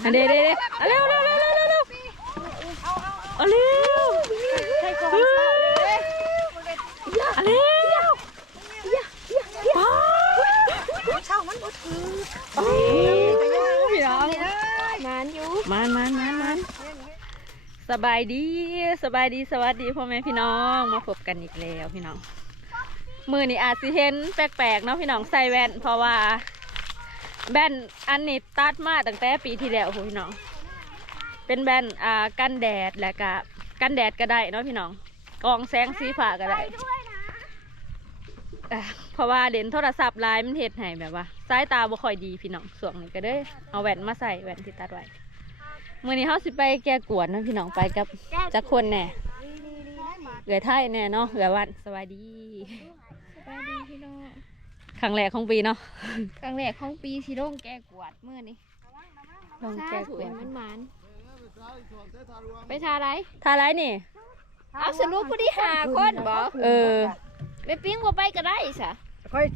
เด้เด้เด้เอาเร็วเร็วเร็วเร็วเร็วเร็วเอาเร็วเร้าเลยเอาเร็วป้าเช่ามันบ่ถือพี่น้องนานอยู่มันมันมันมันสบายดีสบายดีสวัสดีพ่อแม่พี่น้องมาพบกันอีกแล้วพี่น้องมือนี่อาจสิเห็นแปลกๆเนาะพี่น้องใส่แว่นเพราะว่า แว่นอันนี้ตัดมาตั้งแต่ปีที่แล้วโอ้โหพี่น้องเป็นแว่นอ่ากันแดดและก็กันแดดก็ได้เนาะพี่น้องกองแสงสีฟ้าก็ได้เพราะว่าเด่นโทรศัพท์ไลน์มันเห็ดให้แบบว่าสายตาบ่ค่อยดีพี่น้องส่วงนี้ก็ได้เอาแว่นมาใส่แว่นที่ตัดไว้มือนี้เขาสิไปแก้กวนนะพี่น้องไปกับจักคนแน่เอือไทยแน่เนาะเอือวันสวัสดีสวัสดีพี่น้อง ครั้งแรกของปีเนาะครั้งแรกของปีสิโรงแก้กวาดมื้อนี้ลองซาแก้กสววยนมันหมานไปทาอะไรทาไรนี่เอาสรุปผู้ที่หาคนบ่เออไปปิ้งบ่ไปก็ได้ซะค่อย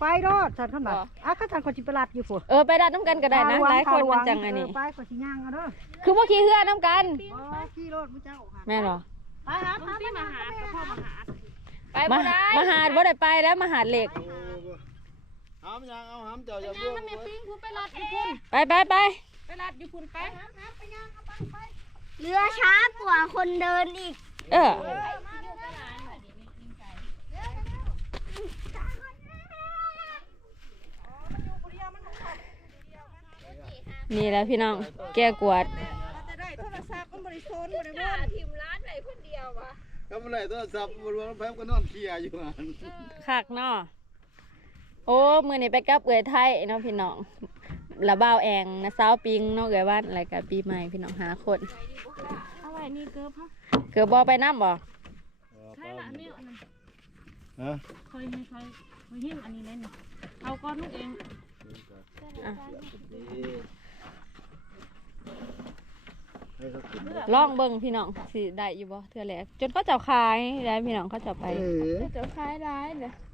ไปรอดฉันขึ้นมาบ่อะข้าทันคนจิปรัดอยู่ฝนเออไปดัดน้ำกันก็ได้นะหลายคนมันจังอันนี้ไปกว่าสิย่างเอาเด้อคือพวกขี้เหือน้ำกันไปขี่รถมุเจ้าค่ะแม่เหรอไปหาพี่มาหาพ่อมาหาไปมาบ่ได้มาหาดว่าได้ไปแล้วมาหาดเหล็ก หามยังเอาหามเจ้าอย่าเบื่อเว้ยปิ้งผู้ไปรัดอยู่พุ่นไปไปไปไปรัดอยู่พุ่นไปเรือช้ากว่าคนเดินอีก เออนี่แหล้วพี่น้องแก้กวดจะได้โทรศัพท์มันบริโซนบริหน้าทีมร้านไหนคนเดียววะก็ไม่ได้โทรศัพท์บนรถแป๊บก็นอนเคลียร์อยู่หันคักเนาะ โอ้มือนี้ไปกับเอือยไทยเนาะพี่น้องละบ่าวแองนะสาวปิงเนาะเอือยวันอะไรกับปีใหม่พี่น้องหาคนเอาไว้นี่เกิบฮะเกือบบอไปน้ำบ่ใช่ละแมวอันนั้นฮะเคยมีใครเคยหิ้มอันนี้เล่นเอาก้อนลูกเองอะให้เขาขึ้นลองเบิ่งพี่น้องสิได้อยู่บ่เทื่อแรกจนเขาเจ้าขายได้พี่น้องเขาเจ้าไปเออเจ้าคล้ายร้ายเลยเอาหลับไม่ได้เลยบอกพี่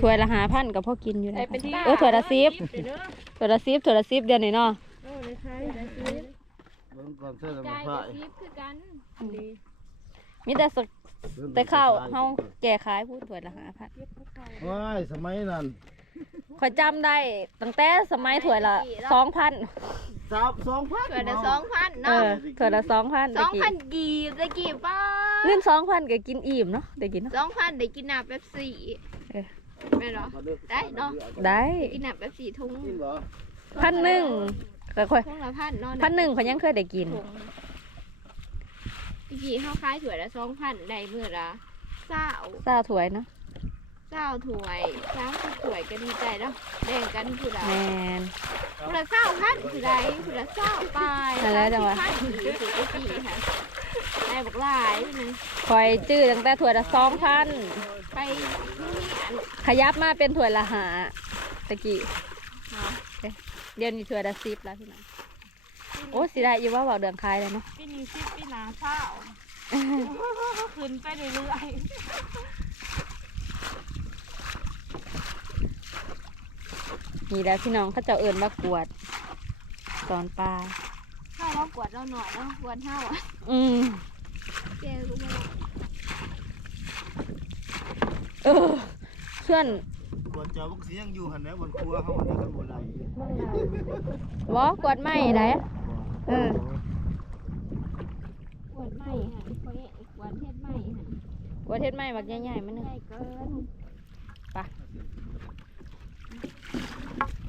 ถ้วยละหาพันกับพ่อกินอยู่ได้นะเป็นเออถ้วยละสิบเด้อถ้วยละสิบถ้วยละสิบเดือนนี้เนาะเออเลยคล้ายได้ซีฟเบิ่งก่อนเสื้อละใจมาได้พายซีฟคือกันดีมีแต่สักแต่ข้าวเฮาแก่ขายพูดถ้วยละหาพันว้ายสมัยนั้น ข่อยจำได้ตั้งแต่สมัยถ้วยละสองพันสามสองพันเกิดได้สองพันเอเนาะอถ้วยละสองพันสตะองกี้พันกีบตะกี้ป้าเงินสองพันก็กินอิ่มเนาะได้กินเนาะ สองพันได้กินน้ำเป๊ปซี่เออ ไม่หรอ ได้เนาะ ได้กินน้ำเป๊ปซี่ทุ่งกินเหรอพันหนึ่งก็ค่อยทุ่งละพันเนาะพันหนึ่งข่อยยังเคยได้กิน ถุงตะกี้เขาขายถ้วยละสองพันได้มื้อละเศร้าเศร้าถ้วยเนาะ เศร้าถ้วยสามสิบถ้วยก็ดีใจแล้วแบ่งกันผู้ใดแมน ผู้ละเศร้าพันผู้ใดผู้ละเศร้าไปนั่นแหละจังหวะ สามสิบพันถือตะกี้ค่ะได้บอกหลายนึงคอยจื้อตั้งแต่ถ้วยละสองพันไปนี่อันขยับมาเป็นถ้วยละหาตะกี้เนาะเดี๋ยวนี้ถ้วยละสิบแล้วพี่น้องโอ้สิได้อยู่ว่าเบาเดืองคายเลยเนาะปีนี้สิบปีหนาเศร้าขึ้นไปเรื่อย นี่แหล้วพี่น้องเขาเจะเอิญมากวด ตอนปลาๆถ้าเรากวดเราหน่อยเนาะกวดเท่าอะอืมแกรู้ไหมล่ะเออเพื่อนควรเจ้าพวกเสียงอยู่หันแล้วบนครัวเขาหันแล้วกันบนไหลวอกวดไม่ได้เออ กวดไหมค่ะเขาเอะกวดเทศไหมค่ะกวดเทศไม่บักใหญ่ๆมันนึงใหญ่เกิน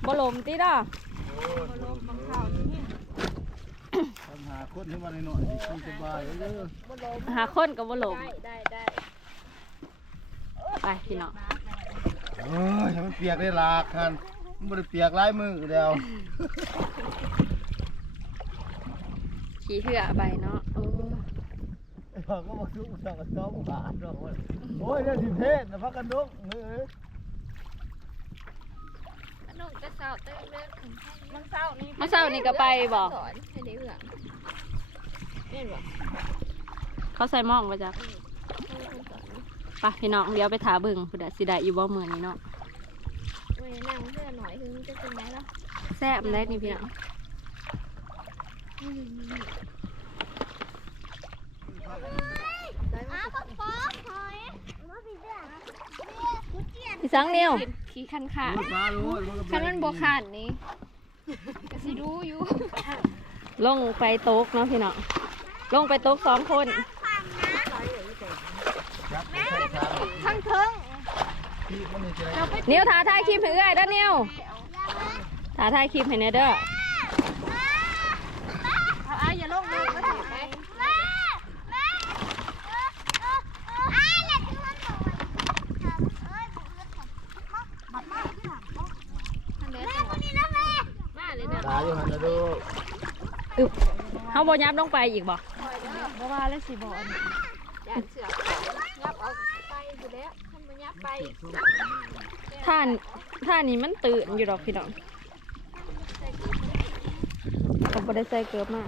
บ่ลมตีดอโอ้ยลมบังเขาที่นี่ปัญหาคนที่มาในหน่อยที่สบายเด้อหาคนกับบ่ลมได้ได้ได้ไปพี่น้องเอ้ยให้มันเปียกได้หลากคันมันบ่ได้เปียกหลายมือเดียวขี่เถื่อไปเนาะโอ้เขาก็มาซื้อสั่งกระสอบบาทดอกว่าโอ้ยเดี๋ยวสิเทศนะพักกันนกเอ้ยข นมกระเซาเต้นเลิศของท่านมันเศร้านี่เมื่อเช้านี่ก็ไปบ่สอนให้ได้เรื่องเล่นบ่เขาใส่หมองมาจ้ะไปพี่น้องเดี๋ยวไปถาเบิ่งพุ่นน่ะสิได้อยู่บ่มื้อนี้เนาะเว้ยนั่งเพื่อนหน่อยคือจะเป็นไงล่ะแซ่บได้นี่พี่น้องอ้าวป๊อปป๊อปหอยมาพี่เด้อเนี่ยกูเจียนพี่สังเนียวขี้คันขาดมาโอ้ยคันมันบ่ขาดนี่ก็สิรู้อยู่ลงไปโต๊กเนาะพี่น้องลงไปโต๊กสองคนทั้งเทิงพี่มันนี่จะได้เราไปเนียวถ่าถ่ายคลิปให้เอ้อยเด้อเนียวถ่าถ่ายคลิปให้แน่เด้อ เอาอ้ายอย่าลงเลยก็ถือไป แม่แม่เออเออเอออ้าวแหละที่มันหน่อยเอ้ยบัดมาที่หลัง ทันเด้อ แม่คนนี้นะแม่ มาเลยเด้อ ตายอยู่หันนะดู อึบ เฮาบ่ยับลงไปอีกบ่บ่ว่าแล้วสิบ่อันนี้ยานเสือกยับเอาไปอยู่แล้วทำบ่ยับไปท่านท่านี้มันตื่นอยู่ดอกพี่น้องผมบ่ได้ใส่เกลือมา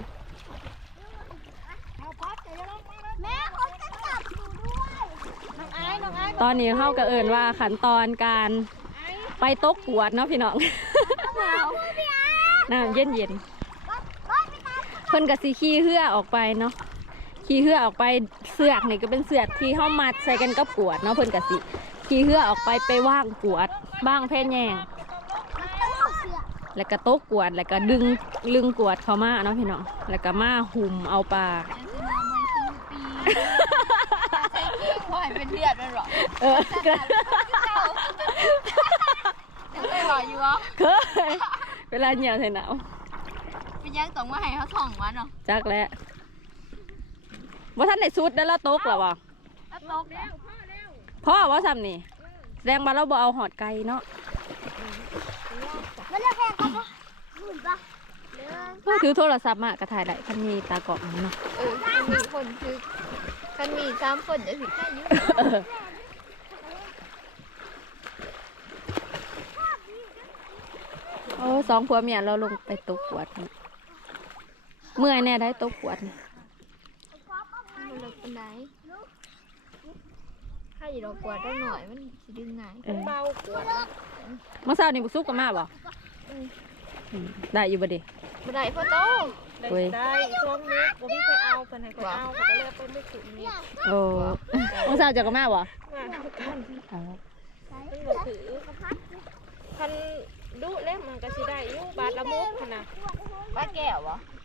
แม่เขาจะจับหนูด้วยน้องอ้ายน้องอ้ายตอนนี้เฮาก็เอิ้นว่าขั้นตอนการไปตกกวดเนาะพี่น้องน้ำเย็นเย็นๆเพิ่นก็สิขี่เหือออกไปเนาะขี่เหือออกไปเสือกนี่ก็เป็นเสือกที่เฮามัดใส่กันกับกวดเนาะเพิ่นก็สิขี่เหือออกไปไปว่างกวดบ้างแพ่แยงแล้วก็โต๊ะกวดแล้วก็ดึงลึงกวดเขามาเนาะพี่น้องแล้วก็มาหุ่มเอาปลาใส่กิ้งบ่ให้เป็นเลือดมันหรอเออก็ยังเคยรออยู่บ่เคยเวลาเหนียวใส่หนาว เป็นยังต้องมาให้เขาท่องวันเนาะจักแล้วว่าท่านในสุดแล้วเราตกแล้วบ่แล้วตกแล้วพ่อว่าซ้ำนี่แสดงมาเราบ่เอาหอดไก่เนาะมันเรียกแพงกันปะหมื่นปะเพื่อถือโทรศัพท์มาก็ถ่ายได้คันมีตากล่องเนาะเออมีคนคือคันมีสามคนจะสิแค่อยู่เออโอ้สองผัวเมียเราลงไปตกกวดนี่ เมื่อยแน่ได้ตกกวดนี่มันเลิกปานใดถ้าอยู่ดอกกวาดได้หน่อยมันสิดึงง่ายเออเบากวาดเมื่อเช้านี่บุกซุกกันมาบ่อืมได้อยู่บ่ดิบ่ได้พ่อโตเว้ยได้ช่วงนี้บ่มีใครเอาเพิ่นให้คนเอาก็เลยเอาไปไม่ถึงนี่โอ้เมื่อเช้าเจะกันมาบ่มากันเอาเพิ่นบ่ถือคันดุเล่มมันก็สิได้อยู่บาทละมุกหั่นน่ะป้าแก้วเหรอก็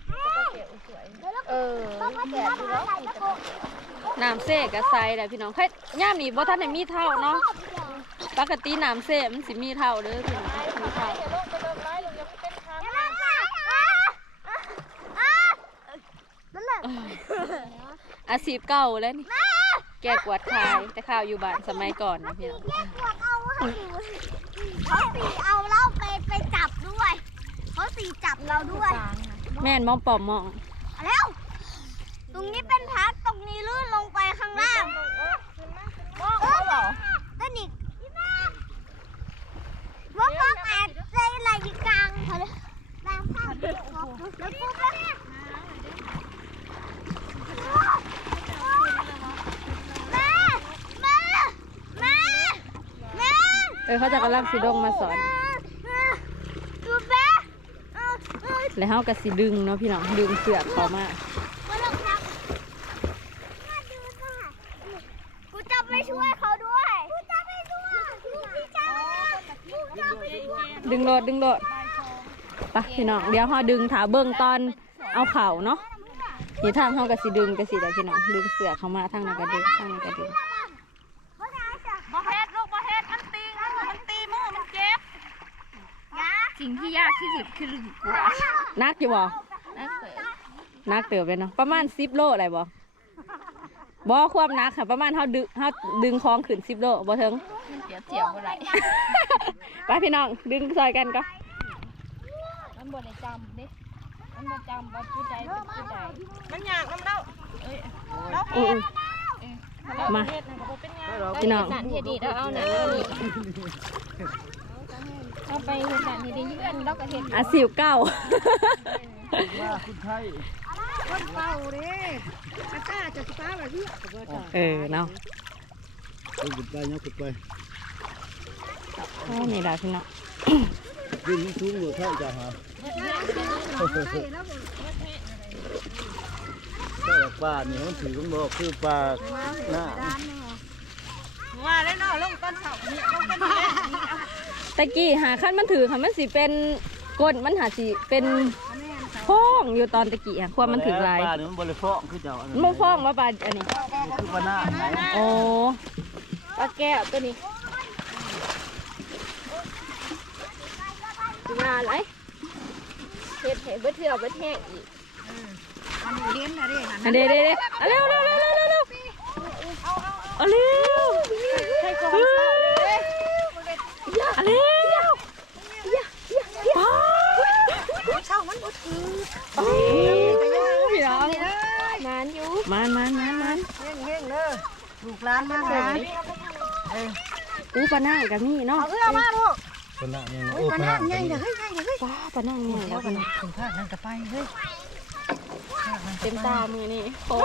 เก็บสวยเออแก้วอยู่แล้วน้ำเสกกับไซแหละพี่น้องเฮ้ยย่ามนี่บ่ทันได้มีเท่าเนาะปกติน้ำเสกมันสิมีเท่าเด้อพี่น้องมีเท่าอย่าลงไปเดินไม้ลงยังไม่เป็นทางนั่นแหละอาชีพเก่าแล้วนี่แกกวาดขายแต่ข้าวอยู่บ้านสมัยก่อนนะพี่น้องแยกพวกเอาให้เขาสีเอาเราไปไปจับด้วยเขาสีจับเราด้วย แม่นมองปอมมองเอาแล้ว ตรงนี้เป็นพักตรงนี้ลื่นลงไปข้างล่างมองเหรอนั่นอีกว่าว่าแอบใจอะไรอยู่กลางเขาเลยบางข้างแล้วกูก็แม่แม่แม่แม่เออเขาจะกำลังสิดงมาสอน ดูแม่เออเออ แล้วเฮาก็สิดึงเนาะพี่น้องดึงเสือกเขามามาลงครับกูจะไปช่วยเขาด้วยกูจะไปด้วยกูพี่จะกูจะไปด้วยดึงโลดดึงโลดไปพี่น้องเดี๋ยวเฮาดึงถาเบิ่งตอนเอาเข่าเนาะนี่ทางเฮาก็สิดึงก็สิได้พี่น้องดึงเสือกเขามาทางนั้นก็ดึงทางนั้นก็ดึงบ่เฮ็ดลูกบ่เฮ็ดมันตีมันตีมือมันเจ็บสิ่งที่ยากที่สุดคือลึงกวาด นักอยู่บ่นั่นเกิดนักเติบเลยเนาะประมาณ10โลอะไรบ่บ่ความหนักค่ะ ประมาณเฮาดึงเฮาดึงคล้องขึ้น10โลบ่ถึงมันเจียวเจียวบ่ได้ไปพี่น้องดึงซอยกันก็มันบ่ได้จำเด้มันบ่จำว่าผู้ใดเป็นผู้ใดมันยากน้ำเล่าอือมาเฮ็ดน่ะก็บ่เป็นหยังพี่น้องสารเทดีแล้วเอาเนี่ยเอานี่ เอาไปเฮ็ดสารเทดียืนแล้วก็เฮ็ดอาสิวเก้า ว่าคุณไทยคนเฝ้าเด้อาจารย์จะสิฟ้าแบบนี้ก็บ่จ้ะเออเนาะเอาขึ้นไปยกขึ้นไปโอ้นี่แหละพี่น้องวิ่งชุ่มหรือเท่าจะหาแต่ป่านี่มันถือมันบอกคือป่าหน้าว่าแล้วเนาะลงต้นเสานี่ลงต้นนี้ ตะกี้หาขั้นมันถือค่ะมันสิเป็นก้นมันหาสิเป็นฟ้องอยู่ตอนตะกี้อะความมันถือลายป่านี่มันบริฟ้องคือเจ้าอันมันบ่ฟ้องว่าปลาอันนี้ คือป่าหน้าไหนโอ้ปลาแก้วตัวนี้งาอะไรเห็ดเห็ดเบิดเที่ยวเบิดแห้งอีกอันเด้เด้เด้เอาเร็วเร็วเร็วเร็วเร็วเร็วเอาเร็วใช่ของเศร้าเลยเอาเร็วป้าเช่ามันบ่ถือโอ้พี่น้องนานอยู่มันมันมันมันเฮ้งเฮ้งเลยลูกหลานมาหาอู้ปลาหน้ากับนี่เนาะเอาเสื้อมาลูกป่าหน้านี่โอ้โอ้ปป่าหน้าใหญ่เด้อเฮ้ยใหญ่เด้อเฮ้ยป้าปลาหน้าเนี่แล้วกันถึงภาคนั้นก็ไปเฮ้ยเต็มตามือนี่โอ้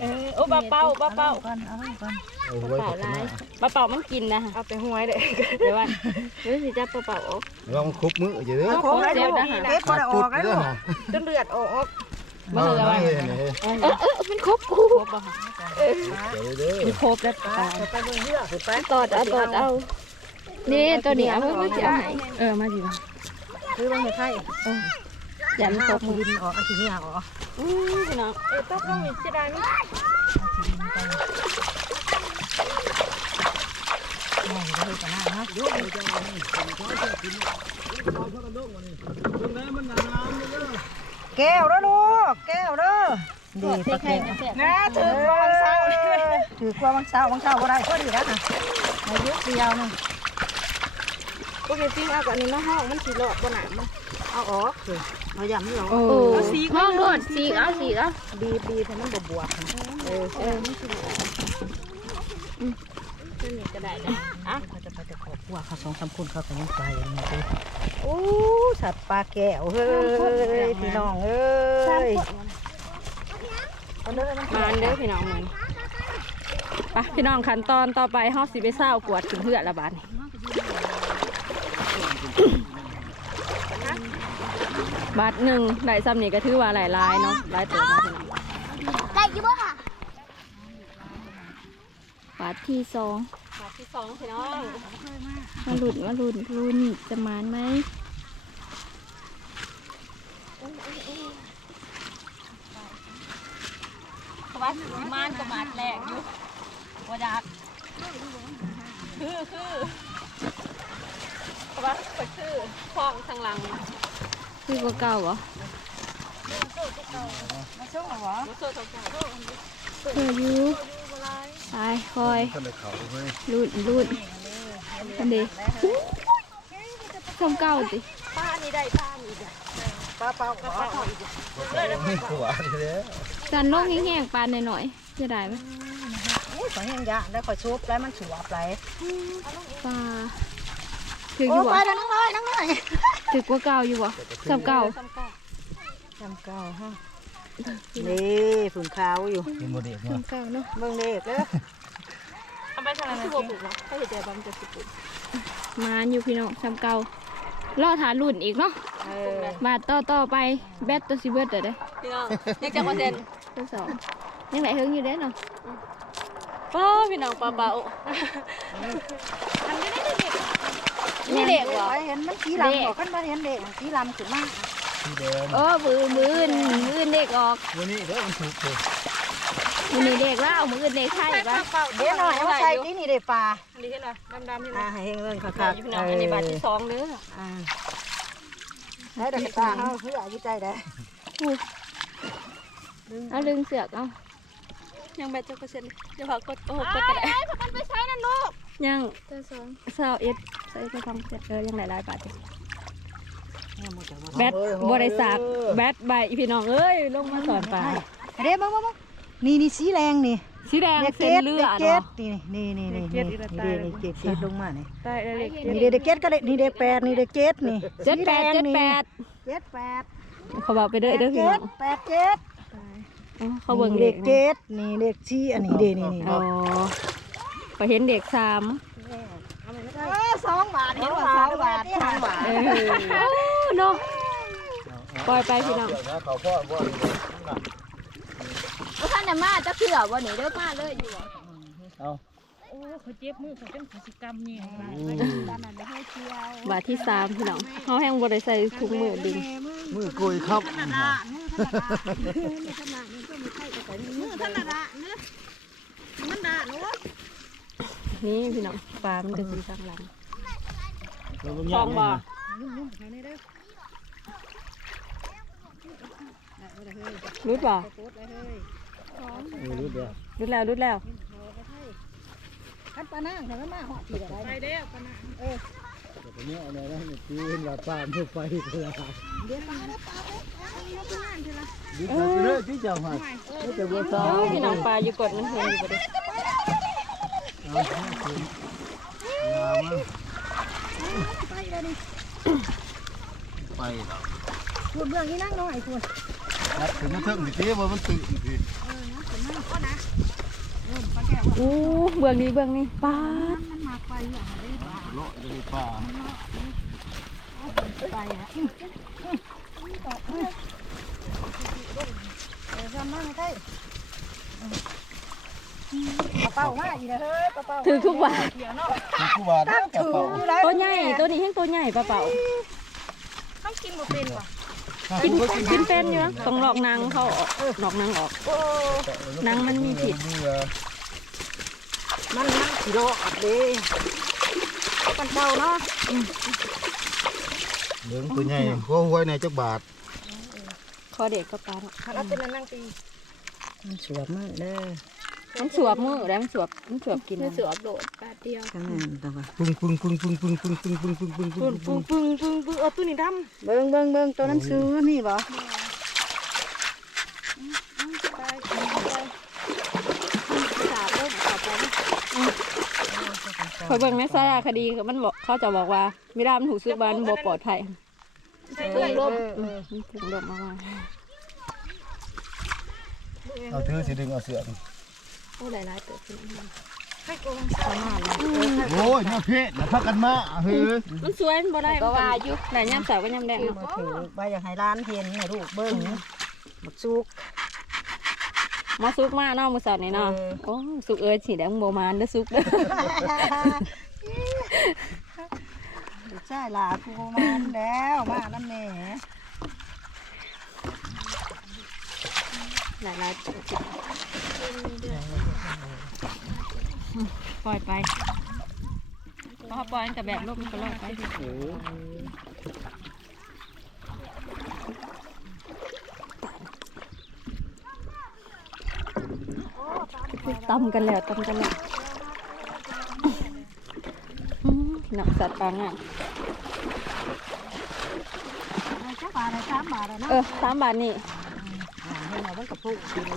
เออโอ้ปลาเป้าปลาเป้าก่อนเอาไว้ก่อนเอาไว้กับป่าหน้าปลาเป้ามันกินนะเอาไปห้วยเลยเดี๋ยวว่าเดี๋ยวสิจับปลาเป๋าออกลองคุบมืออยู่เด้อของได้ลูกเก็บบ่ได้ออกได้เด้ลูอกฮะจนเลือดออกบ่เหลือไว้ไว้เลยเออเออมันครบกูครบป่ะเดี๋ยวเด้อมีครบแล้วปลาไปเบิ่งเหือกไปตอดเอาตอดเอานี่ตัวนี้เอาไว้ไม่จะให้เออมาสิมาคือบ่ให้ไทยอย่ามันครบมือดินออกเอาขี้เหนียวออก อือพี่น้องเออต้องต้องมีจะได้ไหมใหญ่เด้อปนาเนาะตรงนั้นมันน้ำเลยเด้อแก้วเด้อลูกแก้วเด้อดีปลาแก้วนะถือความเศร้าถือความเศร้าวังเศร้าบ่ได้ก็ดีแล้วค่ะในยุคเดียวนึงพวกนี้ปิ้งเอากับอันนี้มาห้องมันสีหลอดบนหนามันเอาออกคือ เอาย่ำนี่หรอโอ้ห้องโดดสีเอาสีเอาบีบบีบให้มันบวบๆเออเออมันสีหลอดนี่นี่ก็ได้นะอะเขาจะไปจะขอบครัวเขาสองสามคนเขาก็ยังไปอย่างนี้เลยโอ้สัตว์ปลาแก้วเฮ้ยพี่น้องเอ้ยมาเด้อพี่น้องมันไปพี่น้องขั้นตอนต่อไปเฮาสิไปเศร้ากวดขึ้นเพื่อละบาดนี่ บาทหนึ่งได้ซ้ำนี่ก็ถือว่าหลายลายเนาะหลายตัวเนาะพี่น้องได้อยี่บ่ค่ะบาทที่สองบาทที่สองพี่น้องมาหลุดมาหลุดรุนจะมานไหมวัดมานกับบาทแรกอยู่ว่าดักคือคือวัดก็คือคลองทางหลัง คือกว่าเก่าเหรอเก่าเธออยู่ไปคอยลุดลุดอันเดีทำเก่าสิป้านี่ได้ป้านี่ได้ปลาเปล่าปลาเปล่าไม่ขวาเลยการลงแห้งๆปลาหน่อยๆจะได้ไหมโอ้ยขอแห้งยะแล้วขอชุบแล้วมันฉวบไหลปลาถืออยู่ปบ่แล้วน้องน้อยน้องน้อย ถือกว่าเก่าอยู่บ่สำเก่าจำเก่าฮะนี่ฝืนขาวอยู่เป็นโมเดลมาสำเก่าเนาะเบิ่งเด็กเลยเอาไปทางนั้นคือบ่ปลูกเนาะถ้าเห็นแต่บำจะสิปลูกมานอยู่พี่น้องสำเก่าล่อฐานรุ่นอีกเนาะเออบาทต่อต่อไปแบตตัวสิเบิดเด้อเด้อพี่น้องยังจะมาเซ็นตัวสองยังไหลเฮิงอยู่เด้อเนาะป้าพี่น้องปลาเบา นี่เด็กวะไปเห็นมันสีลำบอกกันมาเห็นเด็กสีลำขึ้นมาที่เดิมโอ้มือมือนมือนเด็กออกวันนี้เด้อมันถูกเลยมือนี่เด็กแล้วมืออื่นเด็กไทยปะเดี๋ยวหน่อยเอาใส่ที่นี่ได้ปลาอันนี้เห็นไหมดำๆเห็นไหมอ่าให้เฮงเรื่องค่ะค่ะพี่น้องอันนี้บาทที่สองเด้ออ่าให้เด็กตาเฮาเพื่ออายุใจได้เอาลึงเสือกเอา ยังแบตจะเปอร์เซ็นต์เดี๋ยวพอกดโอ้โหกดกระไดมันไปใช้นั่นลูก ยังตัวสองเศร้าเอ็ดใส่ไปทำเสร็จเออยังหลายหลายๆบาทอยู่เนี่ยมันจะว่าแบตบริษัทแบตใบพี่น้องเอ้ยลงมาสอนปลาเด้บ้างบ้างนี่นี่สีแรงนี่สีแดงเด็กเส้เกนตเลืเด็อกดเกเนาะตนี่นี่นี่นี่นี่นี่นี่เกตเกตลงมานี่ได้ได้เลยนี่เด็กเกตก็เด็กนี่เด็กแปดนี่เด็กเกตนี่เจ็ดแปดเจ็ดแปดเจ็ดแปดเขาบอกไปเด้อเด้อเกพี่น้อตงแปดเจ็ดอ๋อ เขาเบิ่งเด็เด็กกเกตนี่เด็กชีอันนี้เด็กนี่นี่อ๋อเขาเห็นเด็กสามเออสองบาทเห็นว่าสองบาทสองบาทเออเนาะปล่อยไปพี่น้องเดี๋ยวนะเขาพ่อบ่นี่นะว่าท่านน่ะมาจะเผื่อบ่หนีเด้อมาเลยอยู่เอาโอ้เขาเจ็บมือเขาเป็นกิจกรรมเนี่ยตอนนั้นไม่ให้เที่ยวบาทที่สามพี่น้องเขาแห้งบริใส่ถุงมือดึงมือกุยครับมือธนาเนี่ยมันด่าหนูนี่พี่น้องปลามันก็สีข้างหลังเราคลองบ่รุดบ่เออรู้เดี๋ยวรุดแล้วรุดแล้วันปลานางแต่มัมาหอดทีอะไรไปเด้อปลานางเออเดี๋ยวนี้เอาไหนนะเนี่ยตีนหลับตาม่อไปเพื่อเดี๋ยวมาแล้วปลาเอ๊ะเอาไปงานเถอะละดีจังเลยที่เจ้าหัดไม่แต่บัวซาพี่น้องปลาอยู่กดมันเฮงอยู่บ่ได้ไปเลยนี่ไปปวดเบื่อนี่นั่งน้อยปวดถึงมันเทิงสิเจ๊ว่ามันตื่นสิเออนะผมนั่งก็นะ อู้เบื้องนี้เบื้องนี้ปลาดมันมาไปอย่างเลาะจะได้ปลาไปอะเดี๋ยวทำนั่งใกล้กระเป๋ามาอีกแล้วเฮ้ยกระเป๋าถือทุกบาทถึงกูบาทกระถือเป๋าตัวใหญ่ตัวนี้แห้งตัวใหญ่ปลาเป๋าต้องกินหมดเป็นว่ะ กินกินเป็นอยู่นะต้องหลอกนางเขาออกหลอกนางออกหนังมันมีผิดมันนั่งกิโลอัดเลยกันเบาเนาะเหลืองตัวใหญ่หัวหวยในจักบาทคอเด็กก็ปลาเนาะมันเป็นนั่งตีมันสวยมากเลย มันสวบมือแล้วมันสวบมันสวบกินคือสวมโดดแป๊บเดียวขนาดแต่ว่าปึ้งปึ้งปึ้งปึ้งปึ้งปึ้งปึ้งปึ้งปึ้งปึ้งปึ้งปึ้งปึ้งปึ้งปึ้งปึ้งเอาตัวนี้ดเบิ้งเบิ้งเบิ้งตัวนั้นซื้อนี่บ่สาบเริ่มต่อไปำคอยเบิ่งในสารคดีมันบอกเขาจะบอกว่าไม่ได้มันถูกซื้อบ้านบ่ปลอดภัยเบิ้งลมอืมมันถึงลมมากเอาถือสิดึงเอาเสือกๆ โอ้หลายๆตัวขึ้นมาโอ้ยน่าเพศนะพักกันมาเฮ้ยมันสวยมันบ่ได้ก็ว่าอยู่ไหนย่ำสาวก็ย่ำแดงเนาะมาถือใบอยากให้ร้านเห็นให้ลูกเบิ้งหมดซุกมาซุกมาเนาะมื้อเสาร์นี้เนาะเออโอ้สุกเอ้ยสีแดงบ่มานเด้อสุกเด้อใช่ล่ะกูมันแล้วมานั่นแม่หลายๆตัว ปล่อยไปเพราะเขาปล่อยแต่แบบลมมันก็ลอยไปตำกันแล้วตำกันแล้วอืมหนักสัตว์ปางอะจ้าบาทเลยสามบาทเลยนะเออสามบาทนี่ให้เราต้องกระพุ้งกิน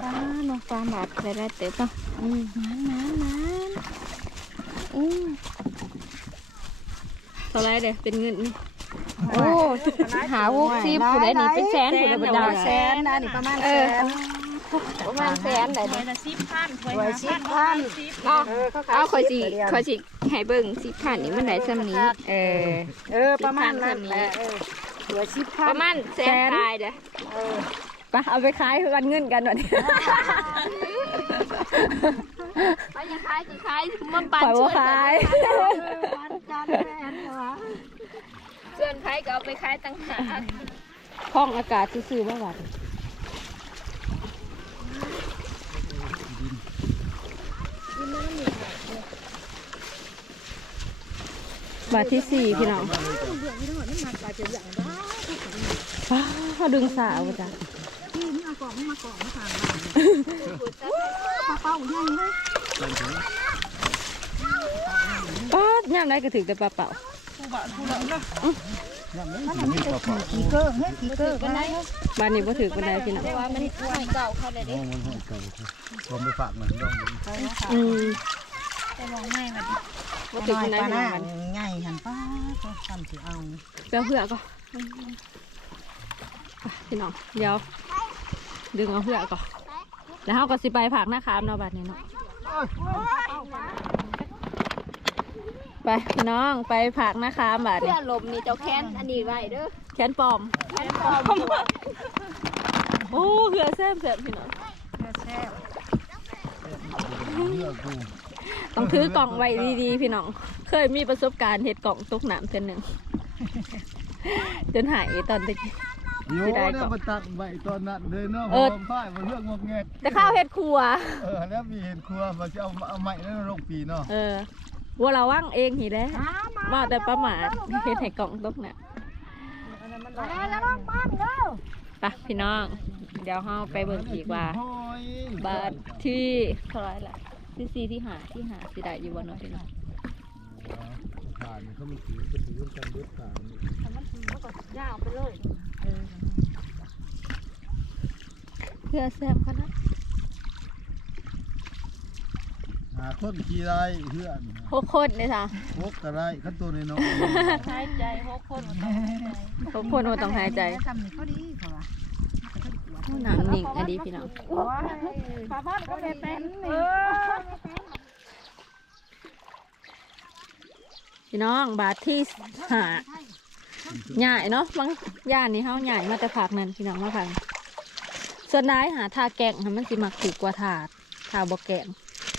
ป้าเนาะสามบาทได้ได้เต็มเนาะอืมมันมันมันอืม เท่าไรเด้อเป็นเงินนี่โอ้หาวุกซีผู้ใดนี่เป็นแสนผู้ใดเป็นดาวแสนนะนี่ประมาณแสนประมาณแสนได้ถวยละสิบพันถวยไว้ละสิบพันสิบอ๋อเออเขาขายเอาคอยสิสิบเดียวคอยสิให้เบิ่งสิผ่านนี่มันได้ซ้ำนี้ เออ เออ ประมาณนั้นแหละเออเหลือสิบพันประมาณแสนทายเด้อเออไปเอาไปขายกันเงินกันหน่อยไปยังคล้ายคือคล้ายมันปั่นปล่อยชว่าวนขาย พันกันแม่นเหรอเพื่อนไผ่ก็เอาไปคล้ายต่างหากห้องอากาศซื่อๆบ่หวัดบาทที่สี่พี่น้องฟ้าเขาดึงสาวจ้ะที่นี่เอากล่องมากล่องมาทางบ้านเป้าใหญ่เลย ป้าดย่ำได้ก็ถึงแต่ปลาเป่ามีปลาเป๋ากี่เกิ้งเฮ้ยกี่เกิ้งอะไรบ้านนี้บ่ถือกันได้พี่น้องว่ามันห่วยเก่าเขาเลยโอ้เด้มันห้องเก่าผมไปฝากมันต้องอืมแต่มองง่ายมันบ่ถือกันได้ปลาหพี่น้น้าองใหญ่หันป้าก็ทำสิเอาเจ้าเผือกก็พี่น้องเดี๋ยวดึงเอาเผือกก่อนแล้วเขาก็สิไปผักหน้าคามเนาะบัดนี้เนาะ ไปพี่น้องไปผักนะคะบาทเพื่นี่อลมนี่เจ้าแค้นอันนี้ไว้เด้อแขนปลอม แค้นปลอมโอ้เหือแซ่บแซ่บพี่น้องแซ่บเลือกกูต้องถือกล่องไว้ดีๆพี่น้อง เคยมีประสบการณ์เห็ดกล่องตกน้ำเท่านึงจนหายตอนเด็กโยไม่ได้เนี่ก่ยอนมาตัดใบตอนนั้นเลยเนาะเอพออพ่ายมันเรื่องงอกแงกแต่ข้าวเห็ดครัว เออแล้วมีเห็นครัวมันจะเอาเอาไม้นั่นลงปีเนาะเออ วัวเราว่างเองหีแหล้วๆอ้าวมามาแต่ประมาทเห็ดให้กล่องตกเนี่ยแล้วแล้วน้องป้อมเด้อไปพี่น้อง เดี๋ยวเฮาไปเบิ่งอีกว่าโอ้ยบาทที่เท่าไหรล่ะที่สี่ที่หาที่หาสิได้อยู่วันน้อยพี่น้องผ่านเขาไม่ถือก็ถือกันเบิดผ่านยาวไปเลยเพื่อแซมเขานะ หาคนขี่ไรเพื่อนหกคนเลยค่ะพกกระไรขั้นตัวน้อยหายใจหกคนหกคนว่าต้องหายใจทำนี่เขาดีเขาว่าหนังหนิงอันนี้พี่น้องโอ้ยปลาพอดก็ไม่เป็นเอนี่อพี่น้องบาทที่หาใหญ่เนาะบางย่านนี้เฮาใหญ่มาแต่ผักนั่นพี่น้องมาผักส่วนนายหาทาแกงค่ะมันสิมักถือกว่าถาดทาบ่แกง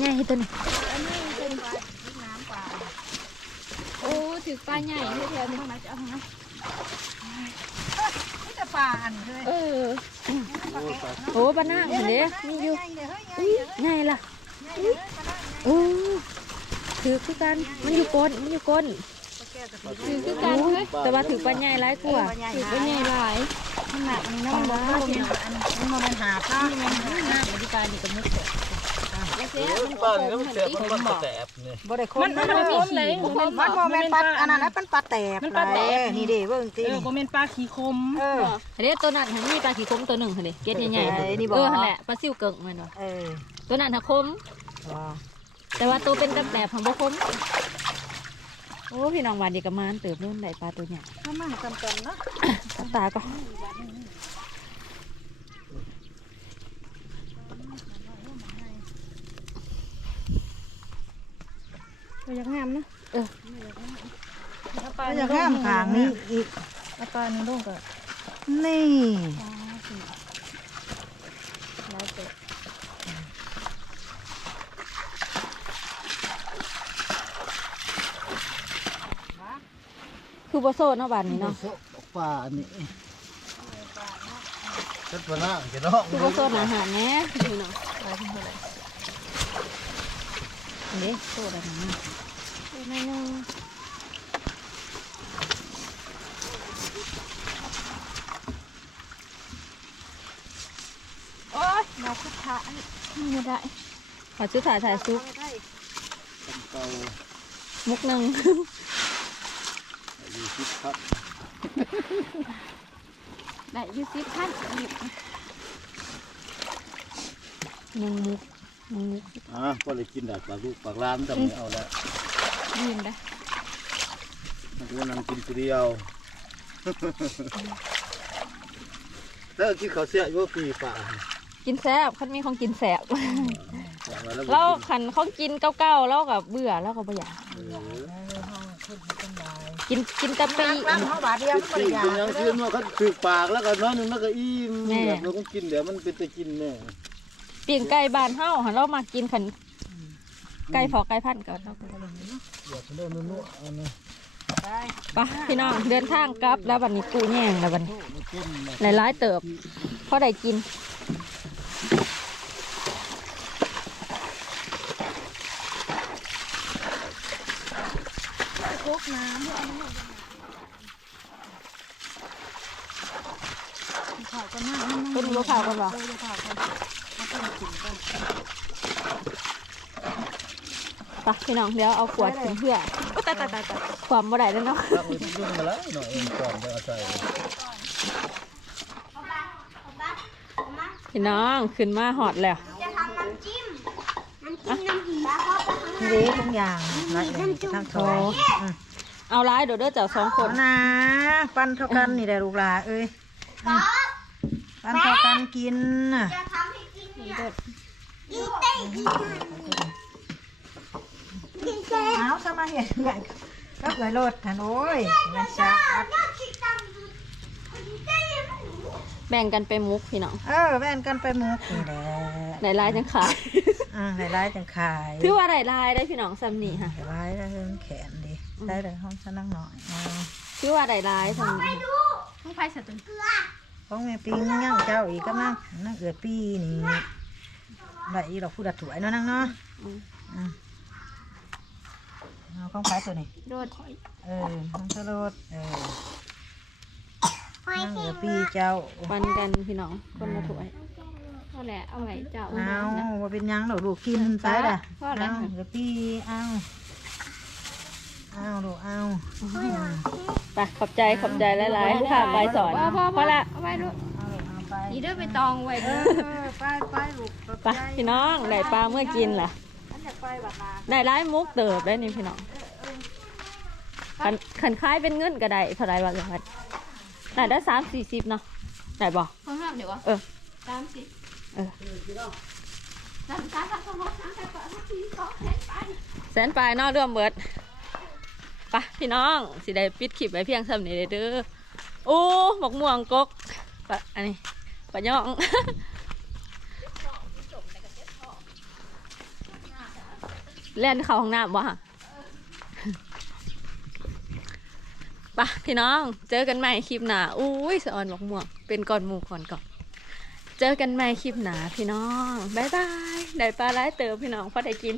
นี่ยกระเด็นอู้อู้อู้ปลาใหญ่ให้ตัวนี้โอ้ถือปลาใหญ่ให้แถวนี้มาจะเอาไงนี่จะปลาอันเลยเออโอ้ปลานั่งเห็นเด้มีอยู่เฮ้ยใหญ่ล่ะโอ้ถือคือกันมันอยู่ก้นมันอยู่ก้นถือคือกันเฮ้ยแต่ว่าถือปลาใหญ่ร้ายกว่าถือปลาใหญ่หลายขนาดนี้น้องบอกว่าเป็นอันมันมันหาข้าวมันหาบริการนี่ก็มุกแล้ว เสียมันบ้านนี่มันแสบมันมันแสบเนี่ยบ่ได้คนมันมันมีขี้ มันบ่แม่นปลาอันนั้นเป็นปลาแตกเลยนี่เดิเบิ่งตีเออนี่บ่แม่นปลาขี้คมเออ อันนี้ตัวนั้นมีปลาขี้คมตัวหนึ่งค่ะนี่เกล็ดใหญ่เอ้ยนี่บ่ เออหั่นแหละปลาซิวเกิ่งมันวะเออตัวนั้นถ้าคม ว้าแต่ว่าตัวเป็นกับแบบของบ่คม โอ้พี่น้องหวานดีกับมานเติบนู่นได้ปลาตัวใหญ่ถ้ามันจำเป็นเนาะตัดต เราอยากงามนะเออเราอยากงามหางนี้อีกอาปลาในโลกอะนี่แนี่คือปลาโซ่เนาะบ้านนี้เนาะปลาอันี่ตัดปลาหน้าเนาะคือบ่โซดอาหารแน่นี่เนาะ เด็โตแบบนี้โตนั่งโอ้ยมราคุดถ่ายไม่ได้ขอชุดถ่ายถ่ายซุปมุกหนึ่งอยู่ซิปครับได้ยู่ซิบท่านหนึ่งมุก อะก็เลยกินดาบปลาลูกปลาล้านแต่ไม่เอาแล้วยืนได้มันก็นั่งกินคนเดียวแล้วกินข้าวเสียอยู่ว่าปีป่ากินแซ่บคันมีของกินแซ่บป่ามาแล้วเราขันของกินเก่าๆแล้วกับเบื่อแล้วก็บ่อยากเออกินกินแต่ปีล้างเขาบาทเดียวกินก็ปีไม่ได้กินยังคืนว่าเขาถือปากแล้วก็น้อยหนึงแล้วก็อิ่มแม่แบบเราก็กินเดี๋ยวมันเป็นตะกินแน่ เปลี่ยนไก่บานเฮาหันเรามากินขันไก่พอไก่พันธุ์ก่อนเนาะอยากจะได้นุ่นๆเอานะไปพี่น้องเดินทางกลับแล้ววันนี้กูแย่งแล้ววันนี้ไม่กินนะหลายๆเติบพอได้กินพกน้ำด้วยข่าวกันหน้ามันต้นมะพร้าวกันบ่เออข่าวกัน ไปพี่น้องเดี๋ยวเอาขวดถึงเพื่ออุ๊ยตายตายตายตายความบ่ได้แล้วเนาะตั้งไว้ยุ่งมาแล้วหน่อยเองก่อนจะเอาใส่พี่น้องขึ้นมาหอดแล้วจะทำน้ำจิ้ม น้ำจิ้มน้ำหินแล้วก็ไปข้างในนี่ทุกอย่างไรเลยทั้งสองอืมเอาร้ายเดี๋ยวเด้อเจ้าสองคนเอานะปั้นเท่ากันนี่แหละลูกหลาเอ้ยอืมปั้นเท่ากันกินน่ะจะทำให้กินเนี่ยกินเต้กินกิน สมาเห็นใหญ่ก็เคยโลดทันโอ้ยมันชาอัดก็คิดตามดูกินเต้มันหนูแบ่งกันไปมุกพี่น้อง เออแว่นกันไปมุกนี่แหละไหนลายจังขายอ่าหลายๆจังขายถือว่าไหนลายได้พี่น้องซ้ำนี่ค่ะหลายแล้วเริ่มแขนดิได้เลยห้องฉันนั่งหน่อยเอาถือว่าไหนลายซ้ำนี่มึงไผสตุนเกลือของแม่ปิงย่างเจ้าอีกก็นั่งนั่งเอือดปีนี่ได้อีเราพูดดัดถวยเนาะนั่งเนาะอืม เอาของขายตัวนี้โดดเออของสลดเออหอยนั่งเค็เอือมปีเจ้าปันกันพี่น้องคนละถ้วยนั่นแหละเอาไว้เจ้าเอาว่าเป็นหยังเราลูกกินไปละเอาเอือปีเอาเอาลูกเอาไปขอบใจขอบใจหลายๆผู้พาไปสอนพอพอพอละเอาไว้ลูกเอาเอาไปนี่เด้อไปตองไว้เอเด้ออไปไปลูกไปพี่น้องได้ปลาเมื่อกินล่ะฉัน อยากไปบัดนาได้ร้ายมุกเติบได้นี่พี่น้องขันขันคล้ายเป็นเงินก็ได้เท่าไหรวะเงินได้ได้สามสี่สิบเนาะได้บ่เพิ่มเดี๋ยววะเออสามสิเออสามสามสามสามสามสามสามสี่สองแสนไปแสนปลายเนอกเรื่องเบิดไปะพี่น้องสิได้ปิดคลิปไว้เพียงสำนี้เด้อโอ้หมกม่วงกกปะอันนี้ปะย่อง เล่นเข้าห้องน้ำวะปะพี่น้อง เจอกันใหม่คลิปหนาอุ้ยสะออนหมกม่วงเป็นก่อนหมูก่อนก่อนเจอกันใหม่คลิปหนาพี่น้อง บ๊ายบาย ได้ปลาไร้เติมพี่น้องพอได้กิน